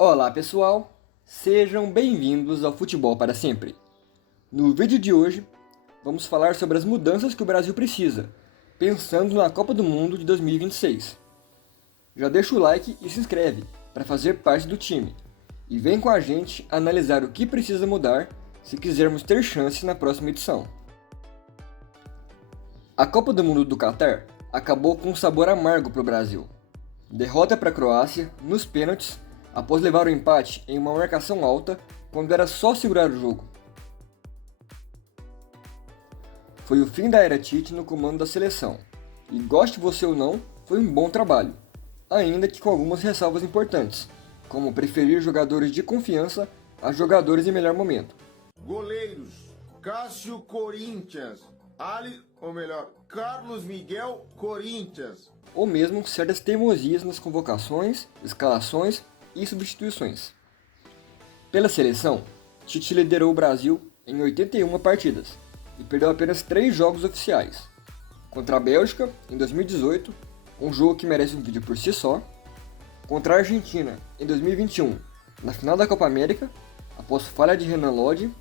Olá pessoal, sejam bem-vindos ao Futebol para Sempre. No vídeo de hoje, vamos falar sobre as mudanças que o Brasil precisa, pensando na Copa do Mundo de 2026. Já deixa o like e se inscreve para fazer parte do time, e vem com a gente analisar o que precisa mudar se quisermos ter chance na próxima edição. A Copa do Mundo do Catar acabou com um sabor amargo para o Brasil. Derrota para a Croácia nos pênaltis após levar o empate em uma marcação alta quando era só segurar o jogo. Foi o fim da era Tite no comando da seleção, e goste você ou não, foi um bom trabalho, ainda que com algumas ressalvas importantes, como preferir jogadores de confiança a jogadores em melhor momento. Goleiros: Cássio, Corinthians. Carlos Miguel, Corinthians. Ou mesmo certas teimosias nas convocações, escalações e substituições. Pela seleção, Tite liderou o Brasil em 81 partidas e perdeu apenas 3 jogos oficiais. Contra a Bélgica, em 2018, um jogo que merece um vídeo por si só. Contra a Argentina, em 2021, na final da Copa América, após falha de Renan Lodge.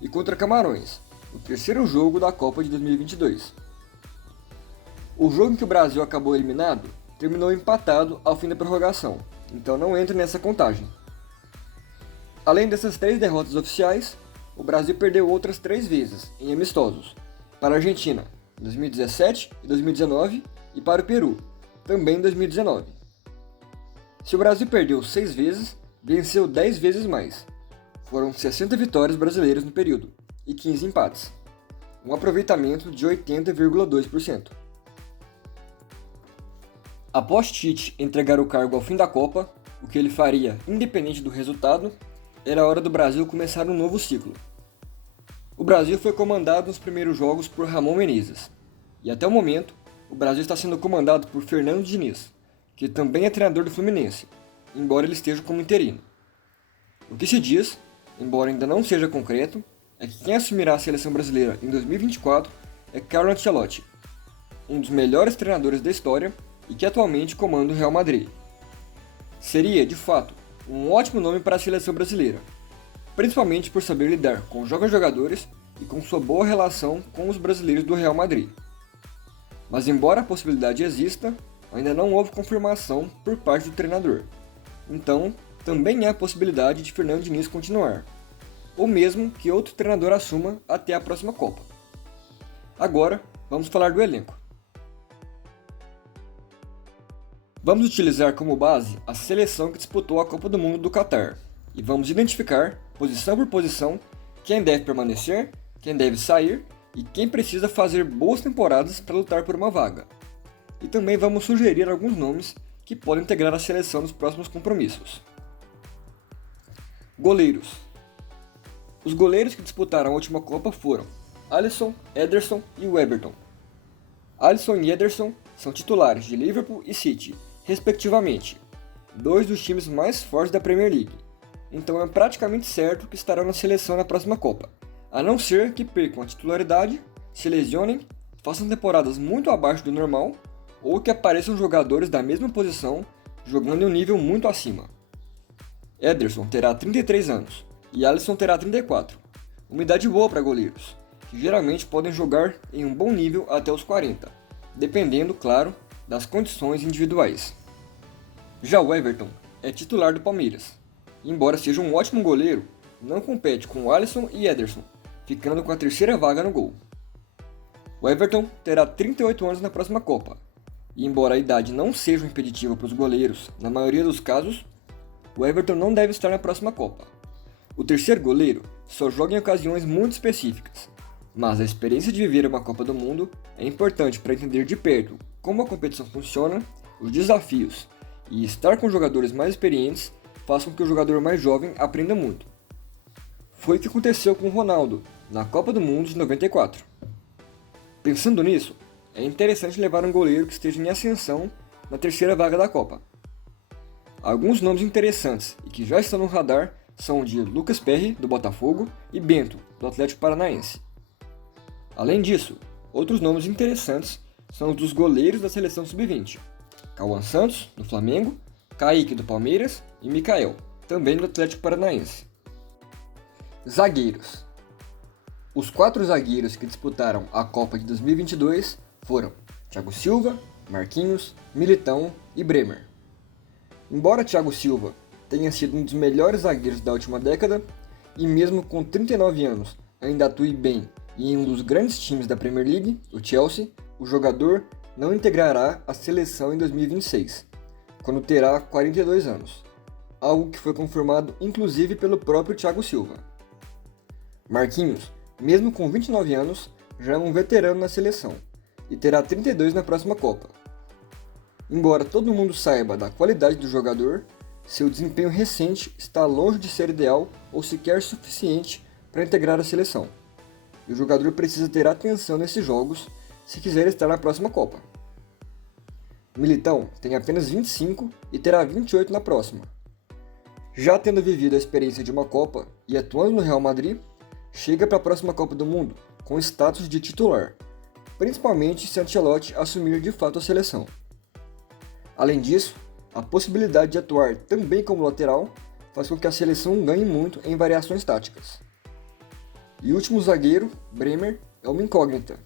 E contra Camarões, o terceiro jogo da Copa de 2022. O jogo em que o Brasil acabou eliminado terminou empatado ao fim da prorrogação, então não entra nessa contagem. Além dessas 3 derrotas oficiais, o Brasil perdeu outras 3 vezes, em amistosos, para a Argentina, em 2017 e 2019, e para o Peru, também em 2019. Se o Brasil perdeu 6 vezes, venceu 10 vezes mais. Foram 60 vitórias brasileiras no período, e 15 empates, um aproveitamento de 80,2%. Após Tite entregar o cargo ao fim da Copa, o que ele faria independente do resultado, era hora do Brasil começar um novo ciclo. O Brasil foi comandado nos primeiros jogos por Ramon Menezes, e até o momento, o Brasil está sendo comandado por Fernando Diniz, que também é treinador do Fluminense, embora ele esteja como interino. O que se diz, embora ainda não seja concreto, é que quem assumirá a seleção brasileira em 2024 é Carlo Ancelotti, um dos melhores treinadores da história e que atualmente comanda o Real Madrid. Seria, de fato, um ótimo nome para a seleção brasileira, principalmente por saber lidar com jovens jogadores e com sua boa relação com os brasileiros do Real Madrid. Mas embora a possibilidade exista, ainda não houve confirmação por parte do treinador. Então, também há a possibilidade de Fernando Diniz continuar, ou mesmo que outro treinador assuma até a próxima Copa. Agora, vamos falar do elenco. Vamos utilizar como base a seleção que disputou a Copa do Mundo do Catar, e vamos identificar, posição por posição, quem deve permanecer, quem deve sair e quem precisa fazer boas temporadas para lutar por uma vaga. E também vamos sugerir alguns nomes que podem integrar a seleção nos próximos compromissos. Goleiros. Os goleiros que disputaram a última Copa foram Alisson, Ederson e Everton. Alisson e Ederson são titulares de Liverpool e City, respectivamente, 2 dos times mais fortes da Premier League, então é praticamente certo que estarão na seleção na próxima Copa, a não ser que percam a titularidade, se lesionem, façam temporadas muito abaixo do normal ou que apareçam jogadores da mesma posição jogando em um nível muito acima. Ederson terá 33 anos e Alisson terá 34, uma idade boa para goleiros, que geralmente podem jogar em um bom nível até os 40, dependendo, claro, das condições individuais. Já o Everton é titular do Palmeiras, e embora seja um ótimo goleiro, não compete com Alisson e Ederson, ficando com a terceira vaga no gol. O Everton terá 38 anos na próxima Copa, e embora a idade não seja um impeditivo para os goleiros, na maioria dos casos, o Everton não deve estar na próxima Copa. O terceiro goleiro só joga em ocasiões muito específicas, mas a experiência de viver uma Copa do Mundo é importante para entender de perto como a competição funciona, os desafios, e estar com jogadores mais experientes faz com que o jogador mais jovem aprenda muito. Foi o que aconteceu com o Ronaldo na Copa do Mundo de 94. Pensando nisso, é interessante levar um goleiro que esteja em ascensão na terceira vaga da Copa. Alguns nomes interessantes e que já estão no radar são o de Lucas Perry, do Botafogo, e Bento, do Atlético Paranaense. Além disso, outros nomes interessantes são os dos goleiros da seleção sub-20, Cauã Santos, do Flamengo, Kaique, do Palmeiras, e Mikael, também do Atlético Paranaense. Zagueiros. Os 4 zagueiros que disputaram a Copa de 2022 foram Thiago Silva, Marquinhos, Militão e Bremer. Embora Thiago Silva tenha sido um dos melhores zagueiros da última década, e mesmo com 39 anos ainda atue bem e em um dos grandes times da Premier League, o Chelsea, o jogador não integrará a seleção em 2026, quando terá 42 anos, algo que foi confirmado inclusive pelo próprio Thiago Silva. Marquinhos, mesmo com 29 anos, já é um veterano na seleção e terá 32 na próxima Copa. Embora todo mundo saiba da qualidade do jogador, seu desempenho recente está longe de ser ideal ou sequer suficiente para integrar a seleção, e o jogador precisa ter atenção nesses jogos se quiser estar na próxima Copa. Militão tem apenas 25 e terá 28 na próxima. Já tendo vivido a experiência de uma Copa e atuando no Real Madrid, chega para a próxima Copa do Mundo com status de titular, principalmente se Ancelotti assumir de fato a seleção. Além disso, a possibilidade de atuar também como lateral faz com que a seleção ganhe muito em variações táticas. E o último zagueiro, Bremer, é uma incógnita.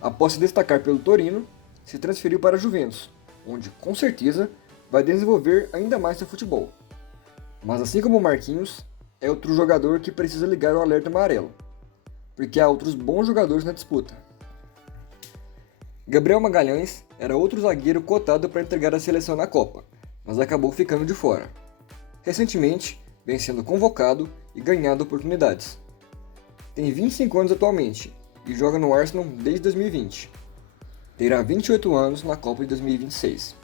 Após se destacar pelo Torino, se transferiu para a Juventus, onde com certeza vai desenvolver ainda mais seu futebol. Mas assim como o Marquinhos, é outro jogador que precisa ligar o alerta amarelo, porque há outros bons jogadores na disputa. Gabriel Magalhães era outro zagueiro cotado para entregar a seleção na Copa, mas acabou ficando de fora. Recentemente, vem sendo convocado e ganhando oportunidades. Tem 25 anos atualmente e joga no Arsenal desde 2020. Terá 28 anos na Copa de 2026.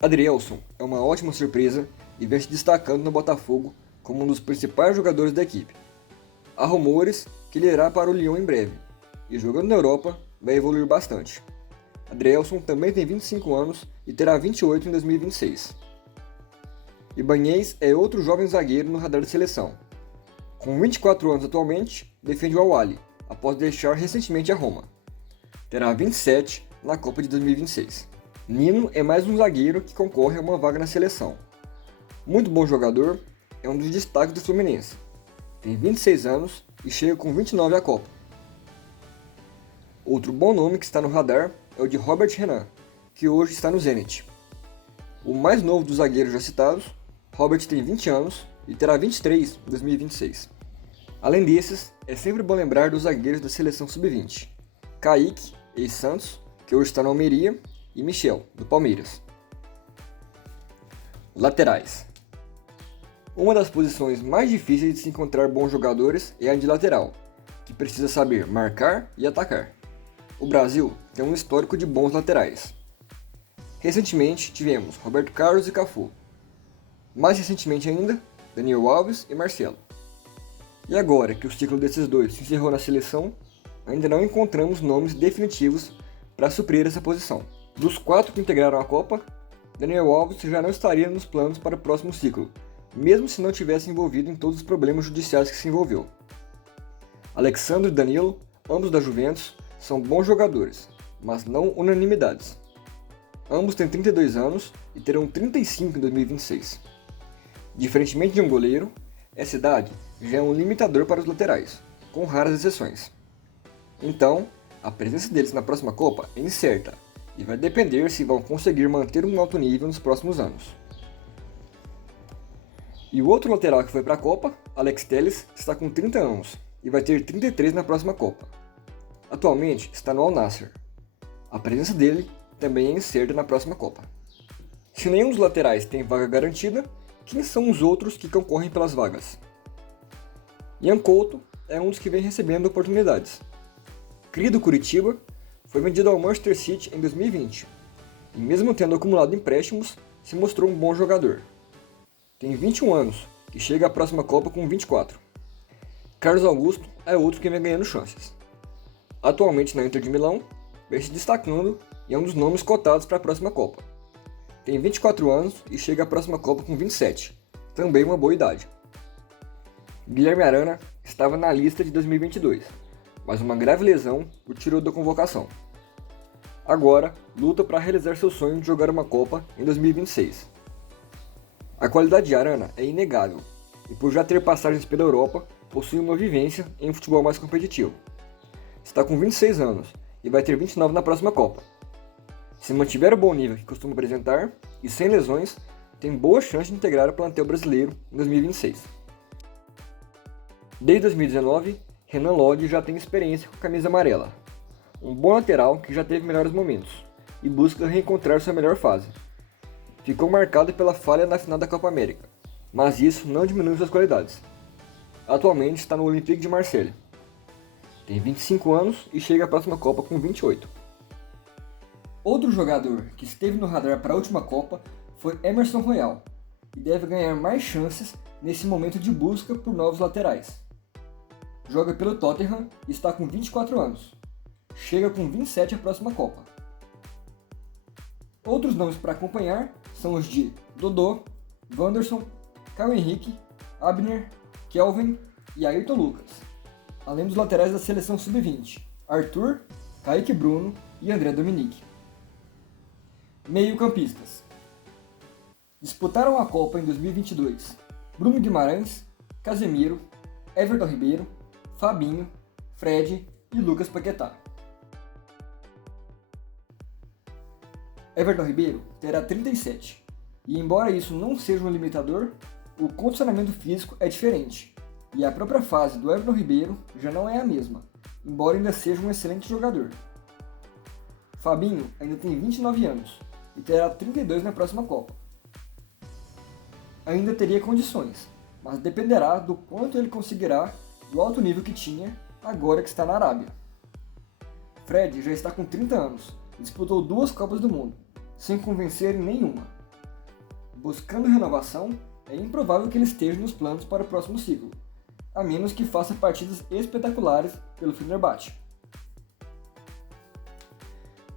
Adrielson é uma ótima surpresa e vem se destacando no Botafogo como um dos principais jogadores da equipe. Há rumores que ele irá para o Lyon em breve, e jogando na Europa vai evoluir bastante. Adrielson também tem 25 anos e terá 28 em 2026. Ibanez é outro jovem zagueiro no radar da seleção. Com 24 anos atualmente, defende o Al-Ahly, após deixar recentemente a Roma. Terá 27 na Copa de 2026. Nino é mais um zagueiro que concorre a uma vaga na seleção. Muito bom jogador, é um dos destaques do Fluminense. Tem 26 anos e chega com 29 à Copa. Outro bom nome que está no radar é o de Robert Renan, que hoje está no Zenit. O mais novo dos zagueiros já citados, Robert tem 20 anos e terá 23 em 2026. Além desses, é sempre bom lembrar dos zagueiros da seleção sub-20. Kaique, ex-Santos, que hoje está na Almeria, e Michel, do Palmeiras. Laterais. Uma das posições mais difíceis de se encontrar bons jogadores é a de lateral, que precisa saber marcar e atacar. O Brasil tem um histórico de bons laterais. Recentemente tivemos Roberto Carlos e Cafu. Mais recentemente ainda, Daniel Alves e Marcelo. E agora que o ciclo desses dois se encerrou na seleção, ainda não encontramos nomes definitivos para suprir essa posição. Dos 4 que integraram a Copa, Daniel Alves já não estaria nos planos para o próximo ciclo, mesmo se não tivesse envolvido em todos os problemas judiciais que se envolveu. Alexandre e Danilo, ambos da Juventus, são bons jogadores, mas não unanimidades. Ambos têm 32 anos e terão 35 em 2026. Diferentemente de um goleiro, essa idade já é um limitador para os laterais, com raras exceções. Então, a presença deles na próxima Copa é incerta e vai depender se vão conseguir manter um alto nível nos próximos anos. E o outro lateral que foi para a Copa, Alex Telles, está com 30 anos e vai ter 33 na próxima Copa. Atualmente está no Al Nassr. A presença dele também é incerta na próxima Copa. Se nenhum dos laterais tem vaga garantida, quem são os outros que concorrem pelas vagas? Ian Couto é um dos que vem recebendo oportunidades. Cria do Curitiba, foi vendido ao Manchester City em 2020 e mesmo tendo acumulado empréstimos, se mostrou um bom jogador. Tem 21 anos e chega à próxima Copa com 24. Carlos Augusto é outro que vem ganhando chances. Atualmente na Inter de Milão, vem se destacando e é um dos nomes cotados para a próxima Copa. Tem 24 anos e chega à próxima Copa com 27, também uma boa idade. Guilherme Arana estava na lista de 2022, mas uma grave lesão o tirou da convocação. Agora, luta para realizar seu sonho de jogar uma Copa em 2026. A qualidade de Arana é inegável, e por já ter passagens pela Europa, possui uma vivência em um futebol mais competitivo. Está com 26 anos e vai ter 29 na próxima Copa. Se mantiver o bom nível que costuma apresentar, e sem lesões, tem boa chance de integrar o plantel brasileiro em 2026. Desde 2019, Renan Lodge já tem experiência com a camisa amarela. Um bom lateral que já teve melhores momentos e busca reencontrar sua melhor fase. Ficou marcado pela falha na final da Copa América, mas isso não diminui suas qualidades. Atualmente está no Olympique de Marseille. Tem 25 anos e chega à próxima Copa com 28. Outro jogador que esteve no radar para a última Copa foi Emerson Royal, e deve ganhar mais chances nesse momento de busca por novos laterais. Joga pelo Tottenham e está com 24 anos. Chega com 27 à próxima Copa. Outros nomes para acompanhar são os de Dodô, Wanderson, Caio Henrique, Abner, Kelvin e Ayrton Lucas, além dos laterais da seleção sub-20, Arthur, Kaique Bruno e André Dominique. Meio-campistas. Disputaram a Copa em 2022 Bruno Guimarães, Casemiro, Everton Ribeiro, Fabinho, Fred e Lucas Paquetá. Everton Ribeiro terá 37, e embora isso não seja um limitador, o condicionamento físico é diferente, e a própria fase do Everton Ribeiro já não é a mesma, embora ainda seja um excelente jogador. Fabinho ainda tem 29 anos, e terá 32 na próxima Copa. Ainda teria condições, mas dependerá do quanto ele conseguirá do alto nível que tinha agora que está na Arábia. Fred já está com 30 anos e disputou 2 Copas do Mundo, sem convencer em nenhuma. Buscando renovação, é improvável que ele esteja nos planos para o próximo ciclo, a menos que faça partidas espetaculares pelo Fenerbahçe.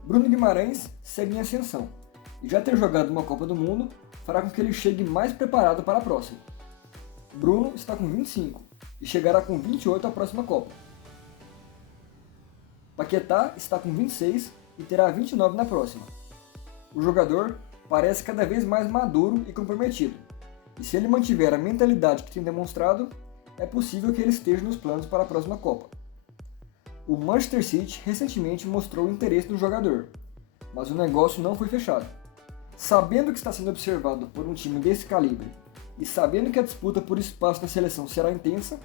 Bruno Guimarães segue em ascensão, e já ter jogado uma Copa do Mundo fará com que ele chegue mais preparado para a próxima. Bruno está com 25 e chegará com 28 à próxima Copa. Paquetá está com 26 e terá 29 na próxima. O jogador parece cada vez mais maduro e comprometido, e se ele mantiver a mentalidade que tem demonstrado, é possível que ele esteja nos planos para a próxima Copa. O Manchester City recentemente mostrou interesse no jogador, mas o negócio não foi fechado. Sabendo que está sendo observado por um time desse calibre e sabendo que a disputa por espaço na seleção será intensa,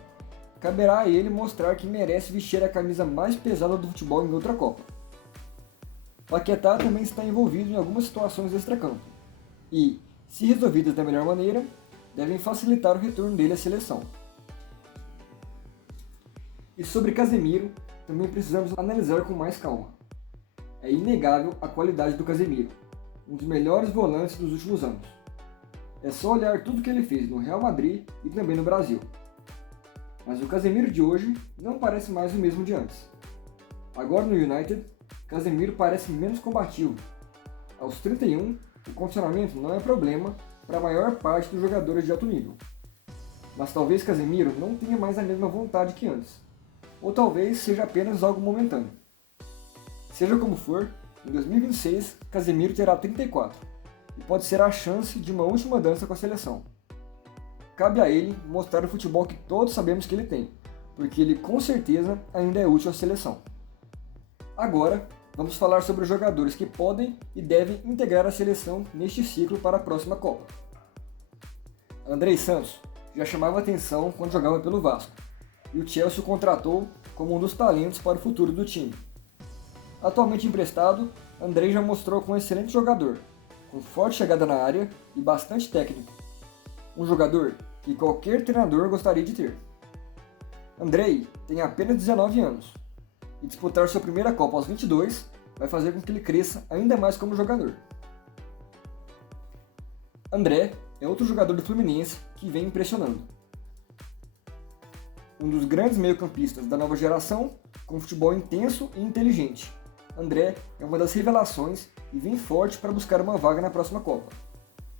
caberá a ele mostrar que merece vestir a camisa mais pesada do futebol em outra Copa. Paquetá também está envolvido em algumas situações extracampo e, se resolvidas da melhor maneira, devem facilitar o retorno dele à seleção. E sobre Casemiro, também precisamos analisar com mais calma. É inegável a qualidade do Casemiro, um dos melhores volantes dos últimos anos. É só olhar tudo que ele fez no Real Madrid e também no Brasil. Mas o Casemiro de hoje não parece mais o mesmo de antes. Agora no United, Casemiro parece menos combativo. Aos 31, o condicionamento não é problema para a maior parte dos jogadores de alto nível. Mas talvez Casemiro não tenha mais a mesma vontade que antes. Ou talvez seja apenas algo momentâneo. Seja como for, em 2026, Casemiro terá 34 e pode ser a chance de uma última dança com a seleção. Cabe a ele mostrar o futebol que todos sabemos que ele tem, porque ele com certeza ainda é útil à seleção. Agora, vamos falar sobre os jogadores que podem e devem integrar a seleção neste ciclo para a próxima Copa. Andrei Santos já chamava atenção quando jogava pelo Vasco, e o Chelsea o contratou como um dos talentos para o futuro do time. Atualmente emprestado, Andrei já mostrou que é um excelente jogador, com forte chegada na área e bastante técnico. Um jogador que qualquer treinador gostaria de ter. Andrei tem apenas 19 anos, e disputar sua primeira Copa aos 22 vai fazer com que ele cresça ainda mais como jogador. André é outro jogador do Fluminense que vem impressionando. Um dos grandes meio-campistas da nova geração, com futebol intenso e inteligente. André é uma das revelações e vem forte para buscar uma vaga na próxima Copa.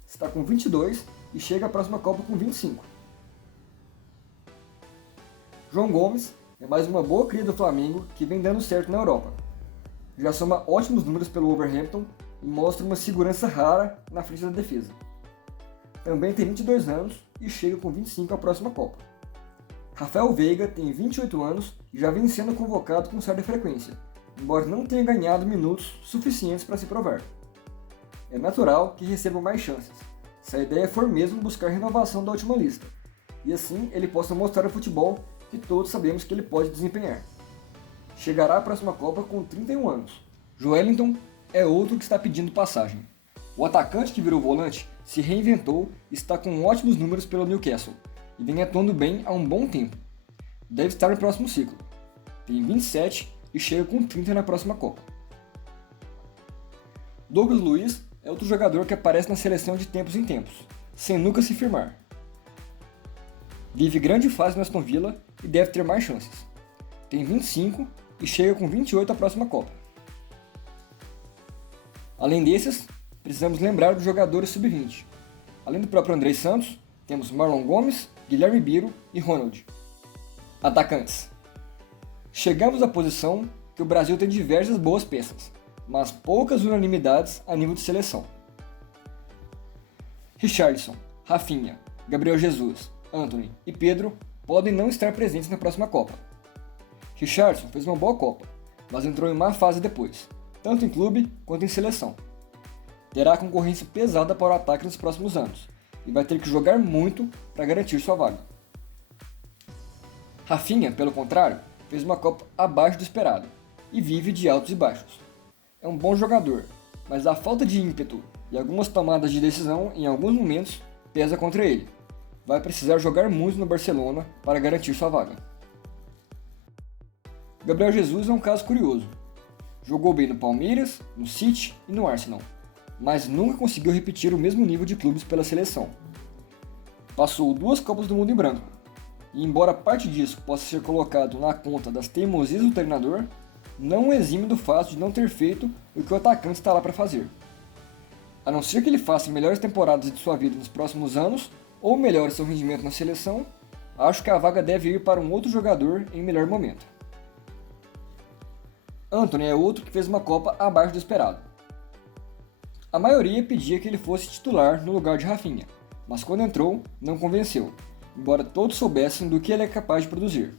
Está com 22 e chega à próxima Copa com 25. João Gomes é mais uma boa cria do Flamengo que vem dando certo na Europa. Já soma ótimos números pelo Wolverhampton e mostra uma segurança rara na frente da defesa. também tem 22 anos e chega com 25 à próxima Copa. Rafael Veiga tem 28 anos e já vem sendo convocado com certa frequência, embora não tenha ganhado minutos suficientes para se provar. É natural que receba mais chances, se a ideia for mesmo buscar renovação da última lista, e assim ele possa mostrar o futebol que todos sabemos que ele pode desempenhar. Chegará à próxima Copa com 31 anos. Joelinton é outro que está pedindo passagem. O atacante que virou volante se reinventou e está com ótimos números pelo Newcastle, e vem atuando bem há um bom tempo. Deve estar no próximo ciclo. Tem 27 e chega com 30 na próxima Copa. Douglas Luiz é outro jogador que aparece na seleção de tempos em tempos, sem nunca se firmar. Vive grande fase no Aston Villa e deve ter mais chances. Tem 25 e chega com 28 à próxima Copa. Além desses, precisamos lembrar dos jogadores sub-20. Além do próprio Andrei Santos, temos Marlon Gomes, Guilherme Biro e Ronald. Atacantes. Chegamos à posição que o Brasil tem diversas boas peças, mas poucas unanimidades a nível de seleção. Richarlison, Rafinha, Gabriel Jesus, Antony e Pedro podem não estar presentes na próxima Copa. Richarlison fez uma boa Copa, mas entrou em má fase depois, tanto em clube quanto em seleção. Terá concorrência pesada para o ataque nos próximos anos, e vai ter que jogar muito para garantir sua vaga. Rafinha, pelo contrário, fez uma Copa abaixo do esperado, e vive de altos e baixos. É um bom jogador, mas a falta de ímpeto e algumas tomadas de decisão em alguns momentos pesa contra ele. Vai precisar jogar muito no Barcelona para garantir sua vaga. Gabriel Jesus é um caso curioso. Jogou bem no Palmeiras, no City e no Arsenal, mas nunca conseguiu repetir o mesmo nível de clubes pela seleção. Passou 2 Copas do Mundo em branco, e embora parte disso possa ser colocado na conta das teimosias do treinador, não o exime do fato de não ter feito o que o atacante está lá para fazer. A não ser que ele faça melhores temporadas de sua vida nos próximos anos, ou melhore seu rendimento na seleção, acho que a vaga deve ir para um outro jogador em melhor momento. Antony é outro que fez uma Copa abaixo do esperado. A maioria pedia que ele fosse titular no lugar de Rafinha, mas quando entrou, não convenceu, embora todos soubessem do que ele é capaz de produzir.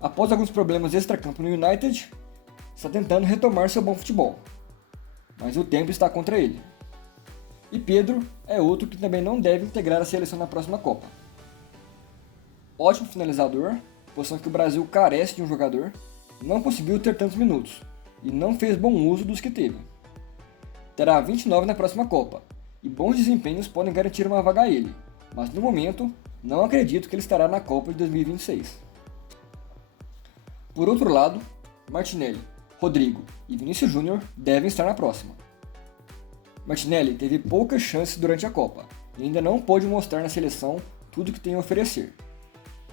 Após alguns problemas extracampo no United, está tentando retomar seu bom futebol, mas o tempo está contra ele. E Pedro é outro que também não deve integrar a seleção na próxima Copa. Ótimo finalizador, posição que o Brasil carece de um jogador, não conseguiu ter tantos minutos e não fez bom uso dos que teve. Terá 29 na próxima Copa, e bons desempenhos podem garantir uma vaga a ele, mas no momento, não acredito que ele estará na Copa de 2026. Por outro lado, Martinelli, Rodrigo e Vinícius Júnior devem estar na próxima. Martinelli teve poucas chances durante a Copa e ainda não pôde mostrar na seleção tudo o que tem a oferecer,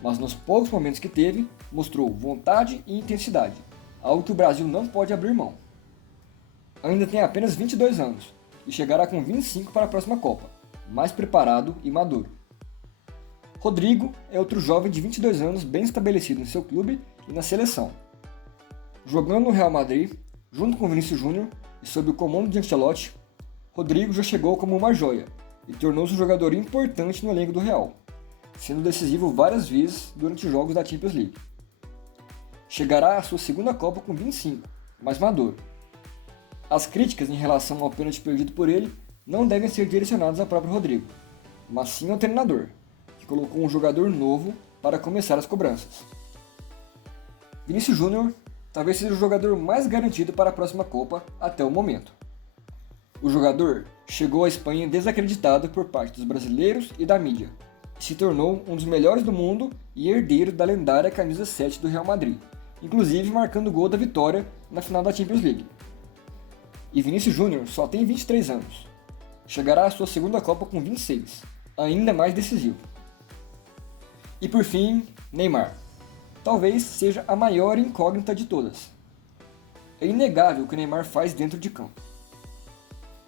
mas nos poucos momentos que teve, mostrou vontade e intensidade, algo que o Brasil não pode abrir mão. Ainda tem apenas 22 anos e chegará com 25 para a próxima Copa, mais preparado e maduro. Rodrigo é outro jovem de 22 anos bem estabelecido em seu clube e na seleção. Jogando no Real Madrid, junto com Vinícius Júnior e sob o comando de Ancelotti, Rodrigo já chegou como uma joia e tornou-se um jogador importante no elenco do Real, sendo decisivo várias vezes durante os jogos da Champions League. Chegará à sua segunda Copa com 25, mas maduro. As críticas em relação ao pênalti perdido por ele não devem ser direcionadas ao próprio Rodrigo, mas sim ao treinador, que colocou um jogador novo para começar as cobranças. Vinícius Júnior talvez seja o jogador mais garantido para a próxima Copa até o momento. O jogador chegou à Espanha desacreditado por parte dos brasileiros e da mídia, e se tornou um dos melhores do mundo e herdeiro da lendária camisa 7 do Real Madrid, inclusive marcando o gol da vitória na final da Champions League. E Vinícius Júnior só tem 23 anos. Chegará à sua segunda Copa com 26, ainda mais decisivo. E por fim, Neymar. Talvez seja a maior incógnita de todas. É inegável o que o Neymar faz dentro de campo.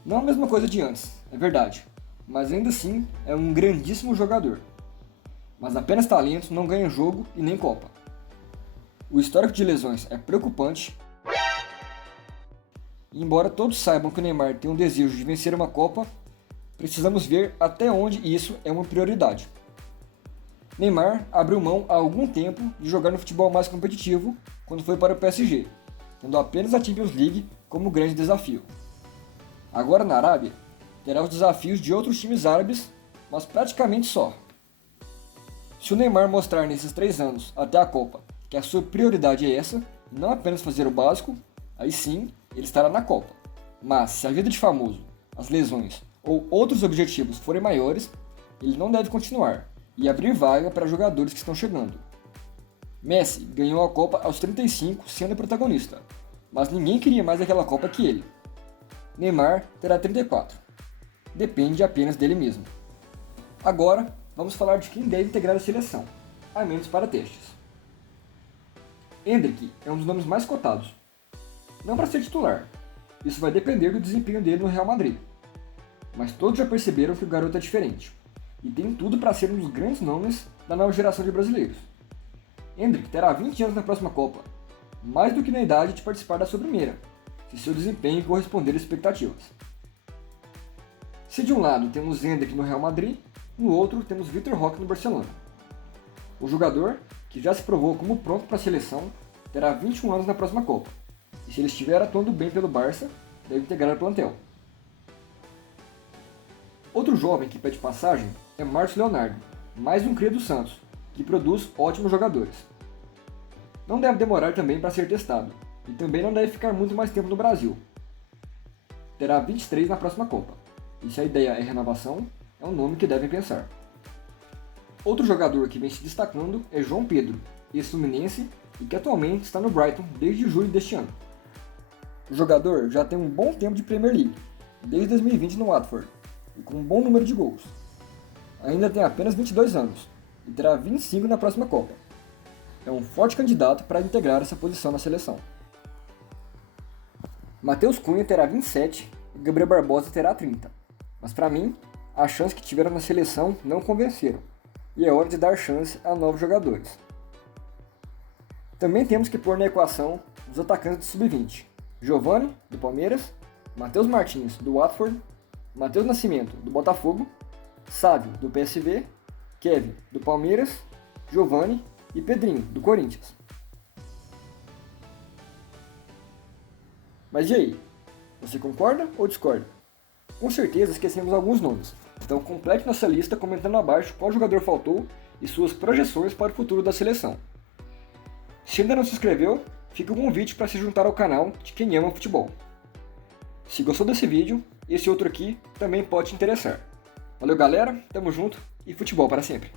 Não a mesma coisa de antes, é verdade, mas ainda assim é um grandíssimo jogador. Mas apenas talento não ganha jogo e nem Copa. O histórico de lesões é preocupante. E embora todos saibam que o Neymar tem um desejo de vencer uma Copa, precisamos ver até onde isso é uma prioridade. Neymar abriu mão há algum tempo de jogar no futebol mais competitivo quando foi para o PSG, tendo apenas a Champions League como grande desafio. Agora na Arábia, terá os desafios de outros times árabes, mas praticamente só. Se o Neymar mostrar nesses 3 anos até a Copa que a sua prioridade é essa, não apenas fazer o básico, aí sim ele estará na Copa. Mas se a vida de famoso, as lesões ou outros objetivos forem maiores, ele não deve continuar e abrir vaga para jogadores que estão chegando. Messi ganhou a Copa aos 35 sendo protagonista, mas ninguém queria mais aquela Copa que ele. Neymar terá 34. Depende apenas dele mesmo. Agora, vamos falar de quem deve integrar a seleção, a menos para testes. Endrick é um dos nomes mais cotados. Não para ser titular, isso vai depender do desempenho dele no Real Madrid. Mas todos já perceberam que o garoto é diferente, e tem tudo para ser um dos grandes nomes da nova geração de brasileiros. Endrick terá 20 anos na próxima Copa, mais do que na idade de participar da sua primeira, se seu desempenho corresponder às expectativas. Se de um lado temos Endrick no Real Madrid, no outro temos Vitor Roque no Barcelona. O jogador, que já se provou como pronto para a seleção, terá 21 anos na próxima Copa, e se ele estiver atuando bem pelo Barça, deve integrar o plantel. Outro jovem que pede passagem é Marcos Leonardo, mais um cria do Santos, que produz ótimos jogadores. Não deve demorar também para ser testado, e também não deve ficar muito mais tempo no Brasil. Terá 23 na próxima Copa, e se a ideia é renovação, é um nome que devem pensar. Outro jogador que vem se destacando é João Pedro, ex-fluminense e que atualmente está no Brighton desde julho deste ano. O jogador já tem um bom tempo de Premier League, desde 2020 no Watford, e com um bom número de gols. Ainda tem apenas 22 anos, e terá 25 na próxima Copa. É um forte candidato para integrar essa posição na seleção. Matheus Cunha terá 27 e Gabriel Barbosa terá 30, mas para mim, as chances que tiveram na seleção não convenceram, e é hora de dar chance a novos jogadores. Também temos que pôr na equação os atacantes do Sub-20, Giovani, do Palmeiras, Matheus Martins, do Watford, Matheus Nascimento, do Botafogo, Sábio, do PSV, Kevin, do Palmeiras, Giovani e Pedrinho, do Corinthians. Mas e aí? Você concorda ou discorda? Com certeza esquecemos alguns nomes, então complete nossa lista comentando abaixo qual jogador faltou e suas projeções para o futuro da seleção. Se ainda não se inscreveu, fica o convite para se juntar ao canal de quem ama futebol. Se gostou desse vídeo, esse outro aqui também pode te interessar. Valeu galera, tamo junto e futebol para sempre!